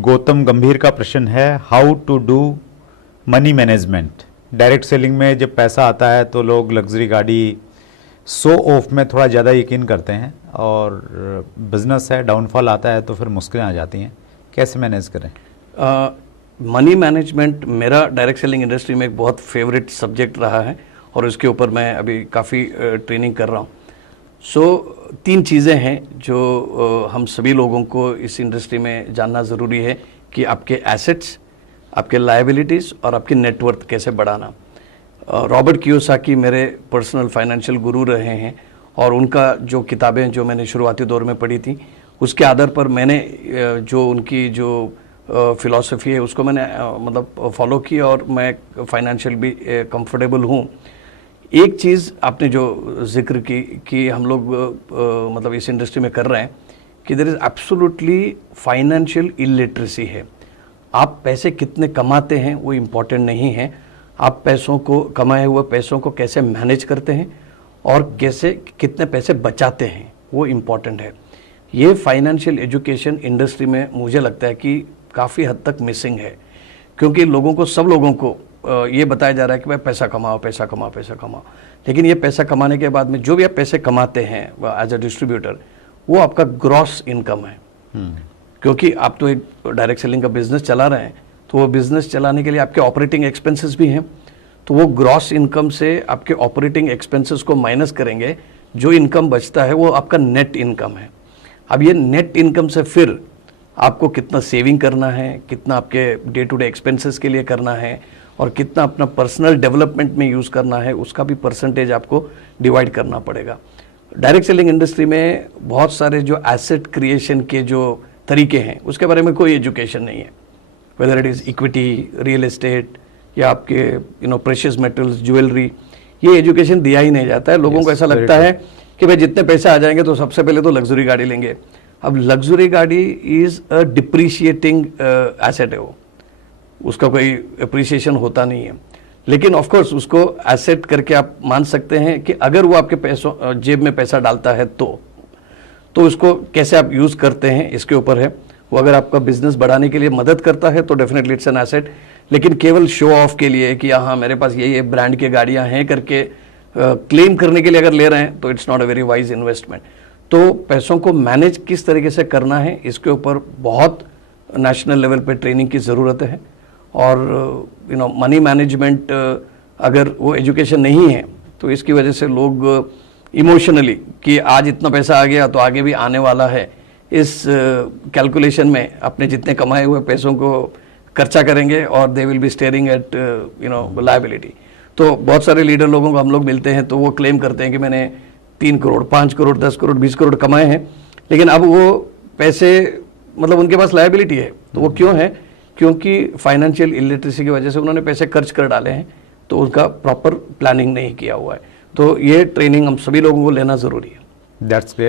गौतम गंभीर का प्रश्न है, how to do money management. Direct selling में जब पैसा आता है तो लोग लग्जरी गाड़ी, शो ऑफ में थोड़ा ज़्यादा यकीन करते हैं, और बिजनेस है, डाउनफॉल आता है तो फिर मुश्किलें आ जाती हैं। कैसे मैनेज करें? मनी मैनेजमेंट मेरा डायरेक्ट सेलिंग इंडस्ट्री में एक बहुत फेवरेट सब्जेक्ट रहा है और उसके ऊपर मैं अभी काफ़ी ट्रेनिंग कर रहा हूँ। तीन चीज़ें हैं जो हम सभी लोगों को इस इंडस्ट्री में जानना ज़रूरी है कि आपके एसेट्स, आपके लायबिलिटीज़ और आपकी नेटवर्थ कैसे बढ़ाना। रॉबर्ट कियोसाकी मेरे पर्सनल फाइनेंशियल गुरु रहे हैं और उनका जो किताबें जो मैंने शुरुआती दौर में पढ़ी थी उसके आधार पर मैंने जो उनकी जो फ़िलॉसफी है उसको मैंने मतलब फॉलो किया और मैं फाइनेंशियल भी कंफर्टेबल हूँ। एक चीज़ आपने जो जिक्र की कि हम लोग मतलब इस इंडस्ट्री में कर रहे हैं कि there is absolutely financial illiteracy है। आप पैसे कितने कमाते हैं वो इम्पॉर्टेंट नहीं है, आप पैसों को, कमाए हुए पैसों को कैसे मैनेज करते हैं और कैसे कितने पैसे बचाते हैं वो इम्पॉर्टेंट है। ये फाइनेंशियल एजुकेशन इंडस्ट्री में मुझे लगता है कि काफ़ी हद तक मिसिंग है, क्योंकि लोगों को, सब लोगों को ये बताया जा रहा है कि भाई पैसा कमाओ, पैसा कमाओ, पैसा कमाओ। लेकिन ये पैसा कमाने के बाद में जो भी आप पैसे कमाते हैं एज अ डिस्ट्रीब्यूटर, वो आपका ग्रॉस इनकम है। क्योंकि आप तो एक डायरेक्ट सेलिंग का बिजनेस चला रहे हैं, तो वो बिजनेस चलाने के लिए आपके ऑपरेटिंग एक्सपेंसेस भी हैं, तो वो ग्रॉस इनकम से आपके ऑपरेटिंग एक्सपेंसेस को माइनस करेंगे, जो इनकम बचता है वो आपका नेट इनकम है। अब ये नेट इनकम से फिर आपको कितना सेविंग करना है, कितना आपके डे टू डे एक्सपेंसेस के लिए करना है और कितना अपना पर्सनल डेवलपमेंट में यूज़ करना है, उसका भी परसेंटेज आपको डिवाइड करना पड़ेगा। डायरेक्ट सेलिंग इंडस्ट्री में बहुत सारे जो एसेट क्रिएशन के जो तरीके हैं उसके बारे में कोई एजुकेशन नहीं है, whether it is equity, real estate या आपके प्रेशियस मेटल्स, ज्वेलरी, ये एजुकेशन दिया ही नहीं जाता है। लोगों को ऐसा लगता है कि भाई जितने पैसे आ जाएंगे तो सबसे पहले तो लग्जरी गाड़ी लेंगे। अब लग्जरी गाड़ी इज़ अ डिप्रिशिएटिंग एसेट है, वो उसका कोई अप्रिसिएशन होता नहीं है। लेकिन ऑफ कोर्स उसको एसेट करके आप मान सकते हैं कि अगर वो आपके पैसों, जेब में पैसा डालता है तो उसको कैसे आप यूज़ करते हैं इसके ऊपर है। वो अगर आपका बिजनेस बढ़ाने के लिए मदद करता है तो डेफिनेटली इट्स एन एसेट। लेकिन केवल शो ऑफ के लिए कि हाँ मेरे पास ये ब्रांड की गाड़ियाँ हैं करके क्लेम करने के लिए अगर ले रहे हैं तो it's not a very wise investment. तो पैसों को मैनेज किस तरीके से करना है इसके ऊपर बहुत नेशनल लेवल पे ट्रेनिंग की ज़रूरत है। और मनी मैनेजमेंट अगर वो एजुकेशन नहीं है तो इसकी वजह से लोग इमोशनली कि आज इतना पैसा आ गया तो आगे भी आने वाला है, इस कैलकुलेशन में अपने जितने कमाए हुए पैसों को खर्चा करेंगे और they will be staring at liability. तो बहुत सारे लीडर लोगों को हम लोग मिलते हैं तो वो क्लेम करते हैं कि मैंने 3 करोड़, 5 करोड़, 10 करोड़, 20 करोड़ कमाए हैं, लेकिन अब वो पैसे मतलब उनके पास लायबिलिटी है। तो वो क्यों है? क्योंकि फाइनेंशियल इलिटरेसी की वजह से उन्होंने पैसे खर्च कर डाले हैं, तो उनका प्रॉपर प्लानिंग नहीं किया हुआ है। तो ये ट्रेनिंग हम सभी लोगों को लेना ज़रूरी है। That's great.